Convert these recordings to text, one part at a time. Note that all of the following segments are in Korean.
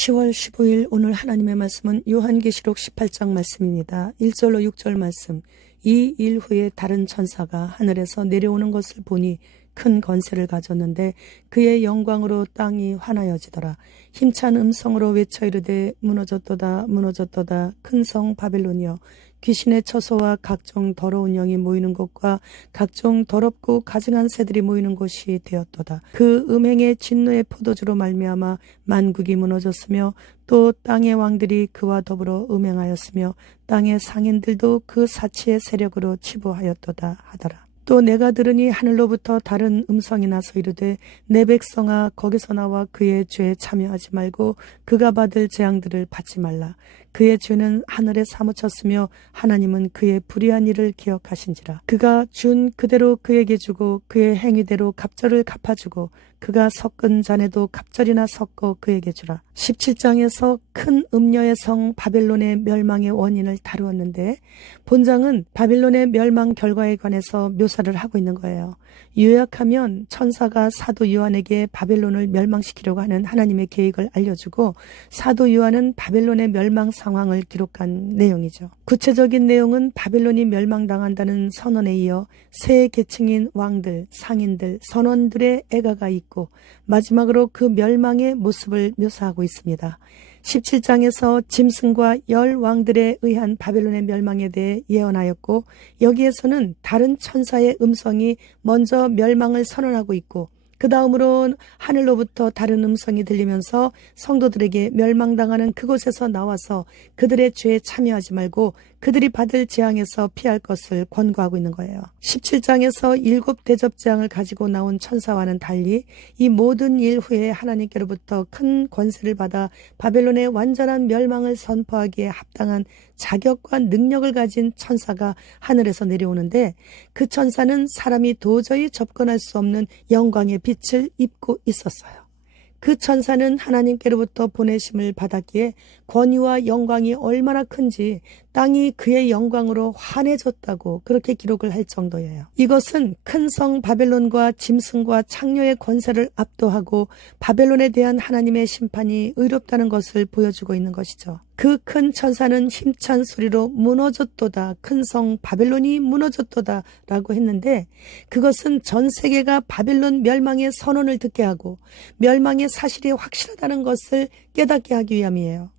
10월 15일 오늘 하나님의 말씀은 요한계시록 18장 말씀입니다. 1절로 6절 말씀. 이 일 후에 다른 천사가 하늘에서 내려오는 것을 보니 큰 권세를 가졌는데 그의 영광으로 땅이 환하여지더라. 힘찬 음성으로 외쳐 이르되 무너졌도다 무너졌도다 큰 성 바벨론이여, 귀신의 처소와 각종 더러운 영이 모이는 곳과 각종 더럽고 가증한 새들이 모이는 곳이 되었도다. 그 음행의 진노의 포도주로 말미암아 만국이 무너졌으며 또 땅의 왕들이 그와 더불어 음행하였으며 땅의 상인들도 그 사치의 세력으로 치부하였도다 하더라. 또 내가 들으니 하늘로부터 다른 음성이 나서 이르되 내 백성아, 거기서 나와 그의 죄에 참여하지 말고 그가 받을 재앙들을 받지 말라. 그의 죄는 하늘에 사무쳤으며 하나님은 그의 불의한 일을 기억하신지라. 그가 준 그대로 그에게 주고 그의 행위대로 갑절을 갚아주고 그가 섞은 잔에도 갑절이나 섞어 그에게 주라. 17장에서 큰 음녀의 성 바벨론의 멸망의 원인을 다루었는데 본장은 바벨론의 멸망 결과에 관해서 묘사를 하고 있는 거예요. 요약하면 천사가 사도 요한에게 바벨론을 멸망시키려고 하는 하나님의 계획을 알려주고 사도 요한은 바벨론의 멸망 상황을 기록한 내용이죠. 구체적인 내용은 바벨론이 멸망당한다는 선언에 이어 세 계층인 왕들, 상인들, 선원들의 애가가 있고 마지막으로 그 멸망의 모습을 묘사하고 있습니다. 17장에서 짐승과 열 왕들에 의한 바벨론의 멸망에 대해 예언하였고 여기에서는 다른 천사의 음성이 먼저 멸망을 선언하고 있고 그 다음으로 하늘로부터 다른 음성이 들리면서 성도들에게 멸망당하는 그곳에서 나와서 그들의 죄에 참여하지 말고 그들이 받을 재앙에서 피할 것을 권고하고 있는 거예요. 17장에서 7 대접 재앙을 가지고 나온 천사와는 달리 이 모든 일 후에 하나님께로부터 큰 권세를 받아 바벨론의 완전한 멸망을 선포하기에 합당한 자격과 능력을 가진 천사가 하늘에서 내려오는데 그 천사는 사람이 도저히 접근할 수 없는 영광의 빛을 입고 있었어요. 그 천사는 하나님께로부터 보내심을 받았기에 권위와 영광이 얼마나 큰지 땅이 그의 영광으로 환해졌다고 그렇게 기록을 할 정도예요. 이것은 큰 성 바벨론과 짐승과 창녀의 권세를 압도하고 바벨론에 대한 하나님의 심판이 의롭다는 것을 보여주고 있는 것이죠. 그 큰 천사는 힘찬 소리로 무너졌도다, 큰 성 바벨론이 무너졌도다 라고 했는데 그것은 전 세계가 바벨론 멸망의 선언을 듣게 하고 멸망의 사실이 확실하다는 것을 깨닫게 하기 위함이에요.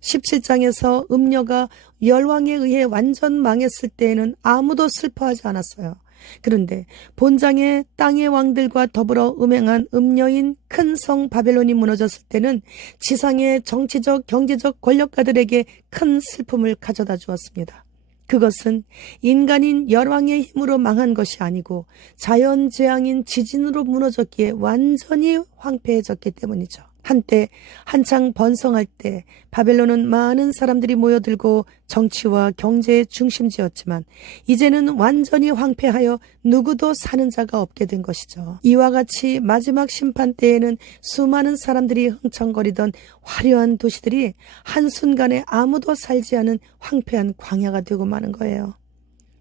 17장에서 음녀가 열왕에 의해 완전 망했을 때에는 아무도 슬퍼하지 않았어요. 그런데 본장의 땅의 왕들과 더불어 음행한 음녀인 큰 성 바벨론이 무너졌을 때는 지상의 정치적, 경제적 권력가들에게 큰 슬픔을 가져다 주었습니다. 그것은 인간인 열왕의 힘으로 망한 것이 아니고 자연재앙인 지진으로 무너졌기에 완전히 황폐해졌기 때문이죠. 한때 한창 번성할 때 바벨론은 많은 사람들이 모여들고 정치와 경제의 중심지였지만 이제는 완전히 황폐하여 누구도 사는 자가 없게 된 것이죠. 이와 같이 마지막 심판 때에는 수많은 사람들이 흥청거리던 화려한 도시들이 한순간에 아무도 살지 않은 황폐한 광야가 되고 마는 거예요.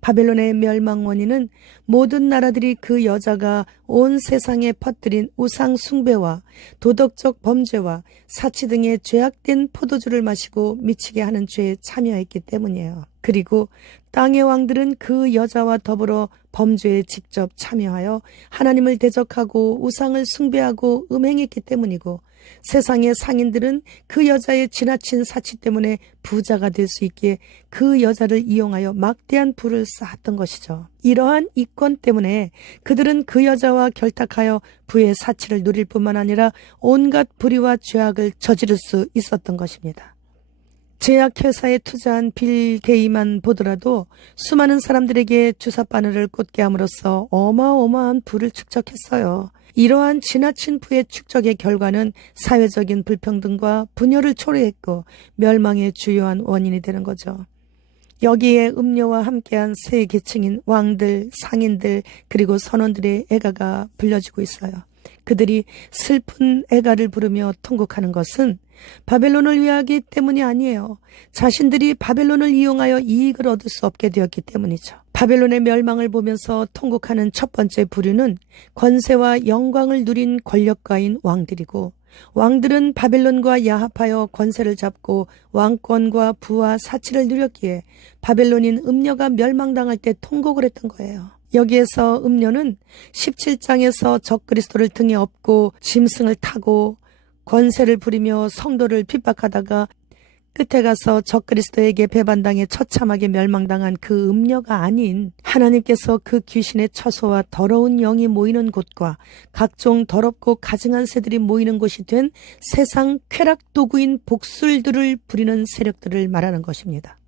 바벨론의 멸망 원인은 모든 나라들이 그 여자가 온 세상에 퍼뜨린 우상 숭배와 도덕적 범죄와 사치 등의 죄악된 포도주를 마시고 미치게 하는 죄에 참여했기 때문이에요. 그리고 땅의 왕들은 그 여자와 더불어 범죄에 직접 참여하여 하나님을 대적하고 우상을 숭배하고 음행했기 때문이고 세상의 상인들은 그 여자의 지나친 사치 때문에 부자가 될 수 있기에 그 여자를 이용하여 막대한 부를 쌓았던 것이죠. 이러한 이권 때문에 그들은 그 여자와 결탁하여 부의 사치를 누릴 뿐만 아니라 온갖 불의와 죄악을 저지를 수 있었던 것입니다. 제약회사에 투자한 빌 게이만 보더라도 수많은 사람들에게 주사바늘을 꽂게 함으로써 어마어마한 부를 축적했어요. 이러한 지나친 부의 축적의 결과는 사회적인 불평등과 분열을 초래했고 멸망의 주요한 원인이 되는 거죠. 여기에 음녀와 함께한 세 계층인 왕들, 상인들 그리고 선원들의 애가가 불려지고 있어요. 그들이 슬픈 애가를 부르며 통곡하는 것은 바벨론을 위하기 때문이 아니에요. 자신들이 바벨론을 이용하여 이익을 얻을 수 없게 되었기 때문이죠. 바벨론의 멸망을 보면서 통곡하는 첫 번째 부류는 권세와 영광을 누린 권력가인 왕들이고 왕들은 바벨론과 야합하여 권세를 잡고 왕권과 부와 사치를 누렸기에 바벨론인 음녀가 멸망당할 때 통곡을 했던 거예요. 여기에서 음녀는 17장에서 적그리스도를 등에 업고 짐승을 타고 권세를 부리며 성도를 핍박하다가 끝에 가서 적그리스도에게 배반당해 처참하게 멸망당한 그 음녀가 아닌 하나님께서 그 귀신의 처소와 더러운 영이 모이는 곳과 각종 더럽고 가증한 새들이 모이는 곳이 된 세상 쾌락 도구인 복술들을 부리는 세력들을 말하는 것입니다.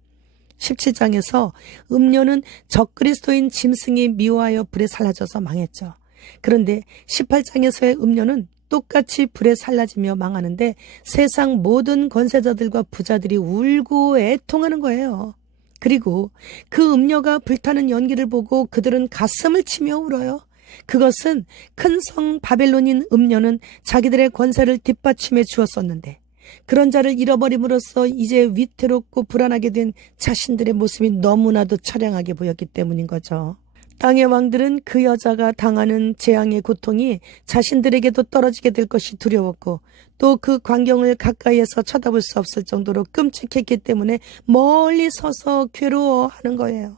17장에서 음녀는 적그리스도인 짐승이 미워하여 불에 살라져서 망했죠. 그런데 18장에서의 음녀는 똑같이 불에 살라지며 망하는데 세상 모든 권세자들과 부자들이 울고 애통하는 거예요. 그리고 그 음녀가 불타는 연기를 보고 그들은 가슴을 치며 울어요. 그것은 큰 성 바벨론인 음녀는 자기들의 권세를 뒷받침해 주었었는데 그런 자를 잃어버림으로써 이제 위태롭고 불안하게 된 자신들의 모습이 너무나도 처량하게 보였기 때문인 거죠. 땅의 왕들은 그 여자가 당하는 재앙의 고통이 자신들에게도 떨어지게 될 것이 두려웠고 또 그 광경을 가까이에서 쳐다볼 수 없을 정도로 끔찍했기 때문에 멀리 서서 괴로워하는 거예요.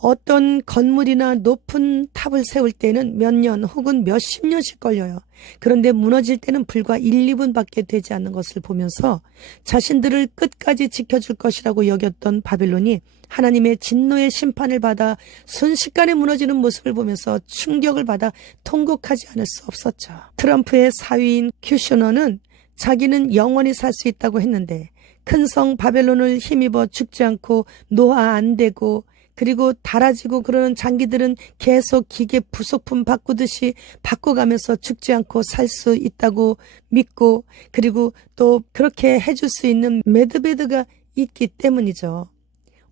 어떤 건물이나 높은 탑을 세울 때는 몇 년 혹은 몇십 년씩 걸려요. 그런데 무너질 때는 불과 1, 2분밖에 되지 않는 것을 보면서 자신들을 끝까지 지켜줄 것이라고 여겼던 바벨론이 하나님의 진노의 심판을 받아 순식간에 무너지는 모습을 보면서 충격을 받아 통곡하지 않을 수 없었죠. 트럼프의 사위인 큐셔너는 자기는 영원히 살 수 있다고 했는데 큰 성 바벨론을 힘입어 죽지 않고 노화 안 되고 그리고 닳아지고 그러는 장기들은 계속 기계 부속품 바꾸듯이 바꿔가면서 죽지 않고 살 수 있다고 믿고 그리고 또 그렇게 해줄 수 있는 매드베드가 있기 때문이죠.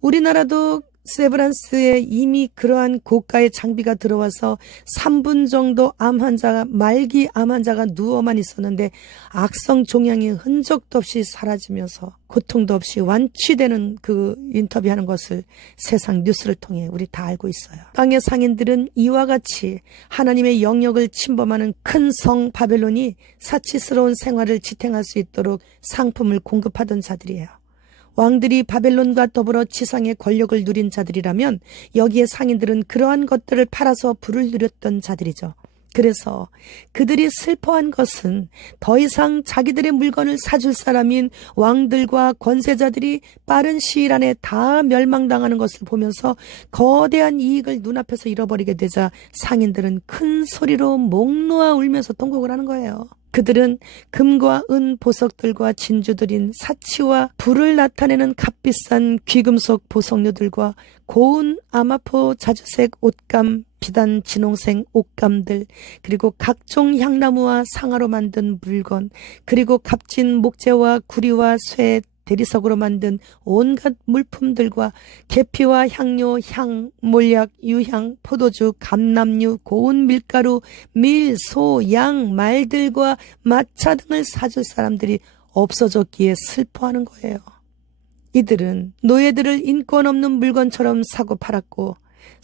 우리나라도 세브란스에 이미 그러한 고가의 장비가 들어와서 3분 정도 말기 암 환자가 누워만 있었는데 악성 종양이 흔적도 없이 사라지면서 고통도 없이 완치되는 그 인터뷰하는 것을 세상 뉴스를 통해 우리 다 알고 있어요. 땅의 상인들은 이와 같이 하나님의 영역을 침범하는 큰 성 바벨론이 사치스러운 생활을 지탱할 수 있도록 상품을 공급하던 자들이에요. 왕들이 바벨론과 더불어 지상의 권력을 누린 자들이라면 여기에 상인들은 그러한 것들을 팔아서 부를 누렸던 자들이죠. 그래서 그들이 슬퍼한 것은 더 이상 자기들의 물건을 사줄 사람인 왕들과 권세자들이 빠른 시일 안에 다 멸망당하는 것을 보면서 거대한 이익을 눈앞에서 잃어버리게 되자 상인들은 큰 소리로 목 놓아 울면서 통곡을 하는 거예요. 그들은 금과 은 보석들과 진주들인 사치와 불을 나타내는 값비싼 귀금속 보석류들과 고운 아마포 자주색 옷감, 비단 진홍색 옷감들, 그리고 각종 향나무와 상아로 만든 물건, 그리고 값진 목재와 구리와 쇠, 대리석으로 만든 온갖 물품들과 계피와 향료, 향, 몰약, 유향, 포도주, 감람류, 고운 밀가루, 밀, 소, 양, 말들과 마차 등을 사줄 사람들이 없어졌기에 슬퍼하는 거예요. 이들은 노예들을 인권 없는 물건처럼 사고 팔았고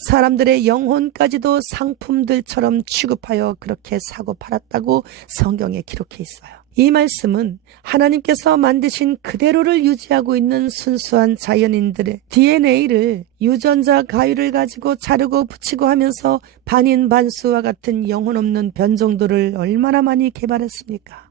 사람들의 영혼까지도 상품들처럼 취급하여 그렇게 사고 팔았다고 성경에 기록해 있어요. 이 말씀은 하나님께서 만드신 그대로를 유지하고 있는 순수한 자연인들의 DNA를 유전자 가위를 가지고 자르고 붙이고 하면서 반인반수와 같은 영혼 없는 변종들을 얼마나 많이 개발했습니까?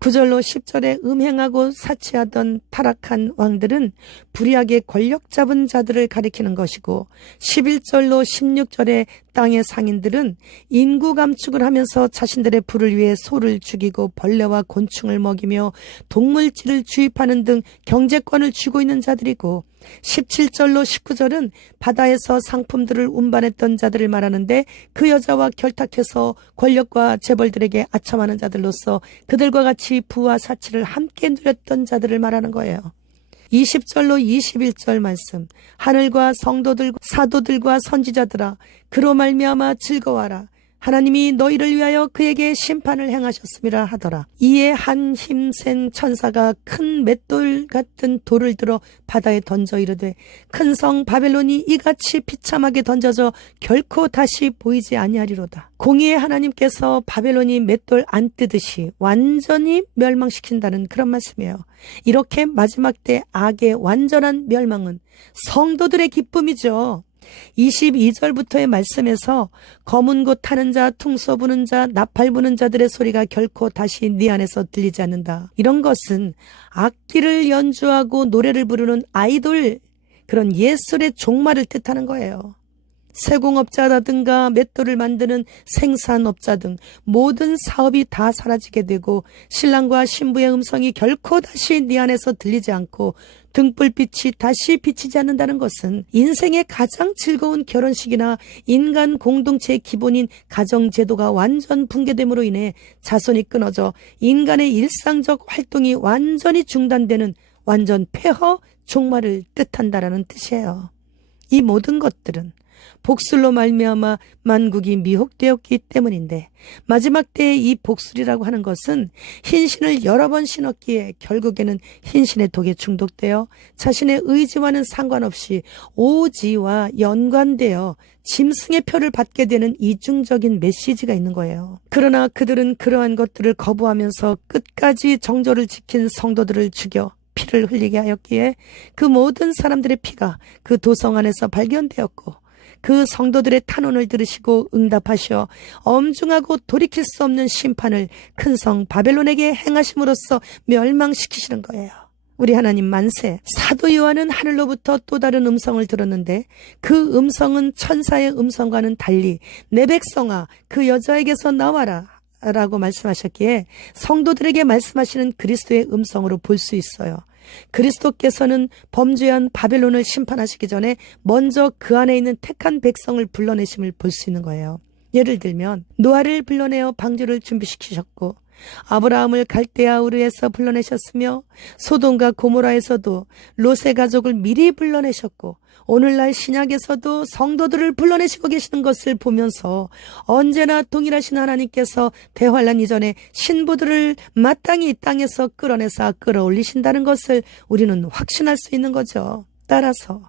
9절로 10절에 음행하고 사치하던 타락한 왕들은 불의하게 권력 잡은 자들을 가리키는 것이고 11절로 16절에 땅의 상인들은 인구 감축을 하면서 자신들의 부를 위해 소를 죽이고 벌레와 곤충을 먹이며 동물질을 주입하는 등 경제권을 쥐고 있는 자들이고 17절로 19절은 바다에서 상품들을 운반했던 자들을 말하는데 그 여자와 결탁해서 권력과 재벌들에게 아첨하는 자들로서 그들과 같이 부와 사치를 함께 누렸던 자들을 말하는 거예요. 20절로 21절 말씀, 하늘과 성도들, 사도들과 선지자들아 그로 말미암아 즐거워하라. 하나님이 너희를 위하여 그에게 심판을 행하셨음이라 하더라. 이에 한 힘센 천사가 큰 맷돌 같은 돌을 들어 바다에 던져 이르되 큰 성 바벨론이 이같이 비참하게 던져져 결코 다시 보이지 아니하리로다. 공의의 하나님께서 바벨론이 맷돌 안 뜨듯이 완전히 멸망시킨다는 그런 말씀이에요. 이렇게 마지막 때 악의 완전한 멸망은 성도들의 기쁨이죠. 22절부터의 말씀에서 검은 곳 타는 자, 퉁소 부는 자, 나팔 부는 자들의 소리가 결코 다시 네 안에서 들리지 않는다. 이런 것은 악기를 연주하고 노래를 부르는 아이돌, 그런 예술의 종말을 뜻하는 거예요. 세공업자라든가 맷돌을 만드는 생산업자 등 모든 사업이 다 사라지게 되고 신랑과 신부의 음성이 결코 다시 네 안에서 들리지 않고 등불빛이 다시 비치지 않는다는 것은 인생의 가장 즐거운 결혼식이나 인간 공동체의 기본인 가정제도가 완전 붕괴됨으로 인해 자손이 끊어져 인간의 일상적 활동이 완전히 중단되는 완전 폐허 종말을 뜻한다라는 뜻이에요. 이 모든 것들은 복술로 말미암아 만국이 미혹되었기 때문인데 마지막 때의 이 복술이라고 하는 것은 흰신을 여러 번 신었기에 결국에는 흰신의 독에 중독되어 자신의 의지와는 상관없이 오지와 연관되어 짐승의 표를 받게 되는 이중적인 메시지가 있는 거예요. 그러나 그들은 그러한 것들을 거부하면서 끝까지 정조를 지킨 성도들을 죽여 피를 흘리게 하였기에 그 모든 사람들의 피가 그 도성 안에서 발견되었고 그 성도들의 탄원을 들으시고 응답하시어 엄중하고 돌이킬 수 없는 심판을 큰 성 바벨론에게 행하심으로써 멸망시키시는 거예요. 우리 하나님 만세. 사도 요한은 하늘로부터 또 다른 음성을 들었는데 그 음성은 천사의 음성과는 달리 내 백성아 그 여자에게서 나와라 라고 말씀하셨기에 성도들에게 말씀하시는 그리스도의 음성으로 볼 수 있어요. 그리스도께서는 범죄한 바벨론을 심판하시기 전에 먼저 그 안에 있는 택한 백성을 불러내심을 볼 수 있는 거예요. 예를 들면 노아를 불러내어 방주를 준비시키셨고 아브라함을 갈대아 우르에서 불러내셨으며 소돔과 고모라에서도 롯의 가족을 미리 불러내셨고 오늘날 신약에서도 성도들을 불러내시고 계시는 것을 보면서 언제나 동일하신 하나님께서 대환란 이전에 신부들을 마땅히 이 땅에서 끌어내서 끌어올리신다는 것을 우리는 확신할 수 있는 거죠. 따라서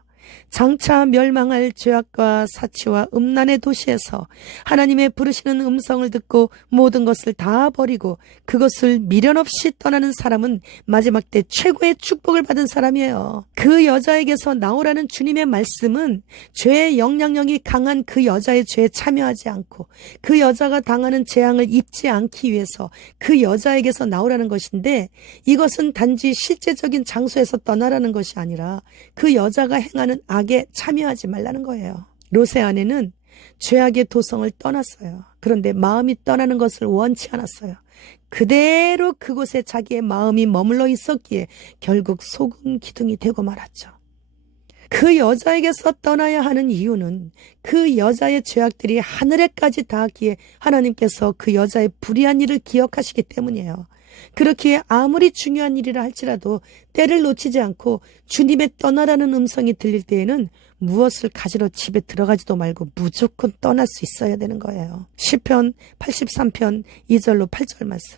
장차 멸망할 죄악과 사치와 음란의 도시에서 하나님의 부르시는 음성을 듣고 모든 것을 다 버리고 그것을 미련 없이 떠나는 사람은 마지막 때 최고의 축복을 받은 사람이에요. 그 여자에게서 나오라는 주님의 말씀은 죄의 영향력이 강한 그 여자의 죄에 참여하지 않고 그 여자가 당하는 재앙을 입지 않기 위해서 그 여자에게서 나오라는 것인데 이것은 단지 실제적인 장소에서 떠나라는 것이 아니라 그 여자가 행하는 악에 참여하지 말라는 거예요. 롯의 아내는 죄악의 도성을 떠났어요. 그런데 마음이 떠나는 것을 원치 않았어요. 그대로 그곳에 자기의 마음이 머물러 있었기에 결국 소금 기둥이 되고 말았죠. 그 여자에게서 떠나야 하는 이유는 그 여자의 죄악들이 하늘에까지 닿았기에 하나님께서 그 여자의 불의한 일을 기억하시기 때문이에요. 그렇기에 아무리 중요한 일이라 할지라도 때를 놓치지 않고 주님의 떠나라는 음성이 들릴 때에는 무엇을 가지러 집에 들어가지도 말고 무조건 떠날 수 있어야 되는 거예요. 시편 83편 2절로 8절 말씀.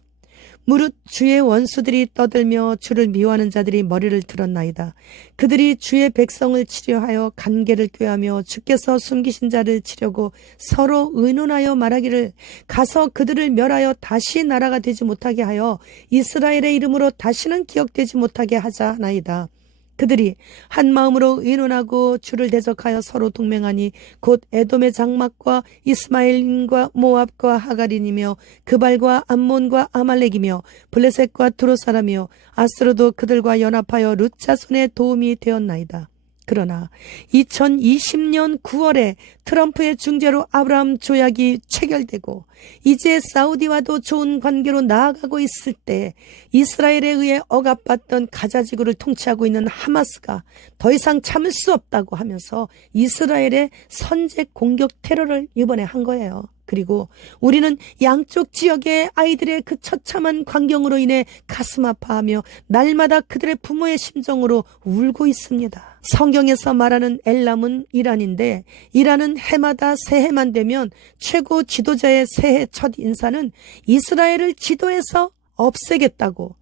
무릇 주의 원수들이 떠들며 주를 미워하는 자들이 머리를 들었나이다. 그들이 주의 백성을 치려하여 간계를 꾀하며 주께서 숨기신 자를 치려고 서로 의논하여 말하기를 가서 그들을 멸하여 다시 나라가 되지 못하게 하여 이스라엘의 이름으로 다시는 기억되지 못하게 하자 하나이다. 그들이 한 마음으로 의논하고 주를 대적하여 서로 동맹하니 곧 에돔의 장막과 이스마엘인과 모압과 하갈인이며 그발과 암몬과 아말렉이며 블레셋과 두로 사람이요 아스로도 그들과 연합하여 룻 자손의 도움이 되었나이다. 그러나 2020년 9월에 트럼프의 중재로 아브라함 조약이 체결되고 이제 사우디와도 좋은 관계로 나아가고 있을 때 이스라엘에 의해 억압받던 가자지구를 통치하고 있는 하마스가 더 이상 참을 수 없다고 하면서 이스라엘의 선제 공격 테러를 이번에 한 거예요. 그리고 우리는 양쪽 지역의 아이들의 그 처참한 광경으로 인해 가슴 아파하며 날마다 그들의 부모의 심정으로 울고 있습니다. 성경에서 말하는 엘람은 이란인데, 이란은 해마다 새해만 되면 최고 지도자의 새해 첫 인사는 이스라엘을 지도해서 없애겠다고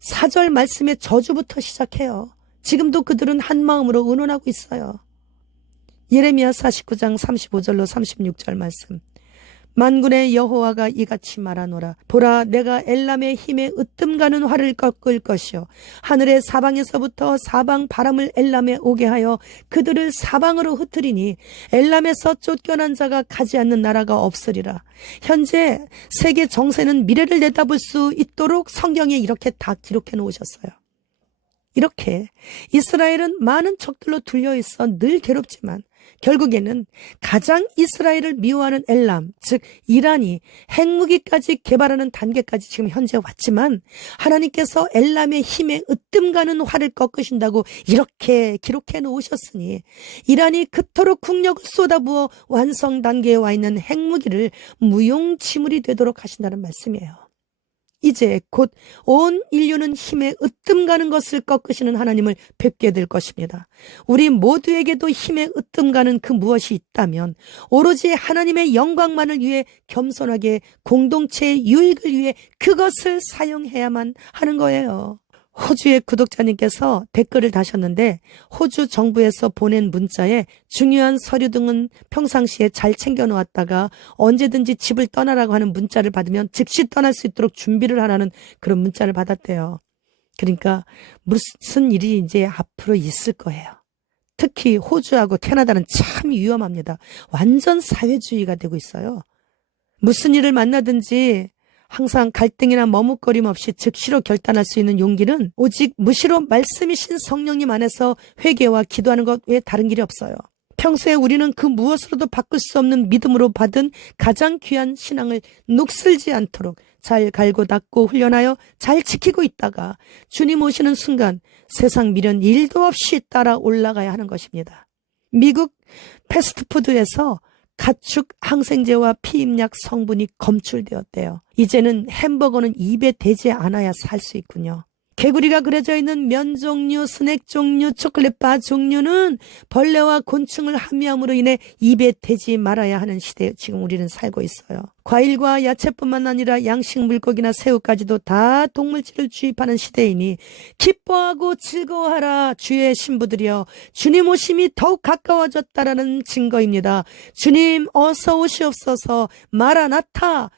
4절 말씀의 저주부터 시작해요. 지금도 그들은 한 마음으로 의논하고 있어요. 예레미야 49장 35절로 36절 말씀. 만군의 여호와가 이같이 말하노라. 보라, 내가 엘람의 힘에 으뜸가는 활을 꺾을 것이요 하늘의 사방에서부터 사방 바람을 엘람에 오게 하여 그들을 사방으로 흩으리니 엘람에서 쫓겨난 자가 가지 않는 나라가 없으리라. 현재 세계 정세는 미래를 내다볼 수 있도록 성경에 이렇게 다 기록해 놓으셨어요. 이렇게 이스라엘은 많은 적들로 둘려있어 늘 괴롭지만 결국에는 가장 이스라엘을 미워하는 엘람, 즉 이란이 핵무기까지 개발하는 단계까지 지금 현재 왔지만 하나님께서 엘람의 힘에 으뜸가는 활을 꺾으신다고 이렇게 기록해 놓으셨으니 이란이 그토록 국력을 쏟아부어 완성 단계에 와 있는 핵무기를 무용지물이 되도록 하신다는 말씀이에요. 이제 곧 온 인류는 힘에 으뜸가는 것을 꺾으시는 하나님을 뵙게 될 것입니다. 우리 모두에게도 힘에 으뜸가는 그 무엇이 있다면 오로지 하나님의 영광만을 위해 겸손하게 공동체의 유익을 위해 그것을 사용해야만 하는 거예요. 호주의 구독자님께서 댓글을 다셨는데, 호주 정부에서 보낸 문자에 중요한 서류 등은 평상시에 잘 챙겨 놓았다가 언제든지 집을 떠나라고 하는 문자를 받으면 즉시 떠날 수 있도록 준비를 하라는 그런 문자를 받았대요. 그러니까 무슨 일이 이제 앞으로 있을 거예요. 특히 호주하고 캐나다는 참 위험합니다. 완전 사회주의가 되고 있어요. 무슨 일을 만나든지 항상 갈등이나 머뭇거림 없이 즉시로 결단할 수 있는 용기는 오직 무시로 말씀이신 성령님 안에서 회개와 기도하는 것 외에 다른 길이 없어요. 평소에 우리는 그 무엇으로도 바꿀 수 없는 믿음으로 받은 가장 귀한 신앙을 녹슬지 않도록 잘 갈고 닦고 훈련하여 잘 지키고 있다가 주님 오시는 순간 세상 미련 1도 없이 따라 올라가야 하는 것입니다. 미국 패스트푸드에서 가축 항생제와 피임약 성분이 검출되었대요. 이제는 햄버거는 입에 대지 않아야 살 수 있군요. 개구리가 그려져 있는 면 종류, 스낵 종류, 초콜릿바 종류는 벌레와 곤충을 함유함으로 인해 입에 대지 말아야 하는 시대에 지금 우리는 살고 있어요. 과일과 야채뿐만 아니라 양식, 물고기나 새우까지도 다 동물질을 주입하는 시대이니 기뻐하고 즐거워하라 주의 신부들이여, 주님 오심이 더욱 가까워졌다라는 증거입니다. 주님 어서 오시옵소서, 마라나타.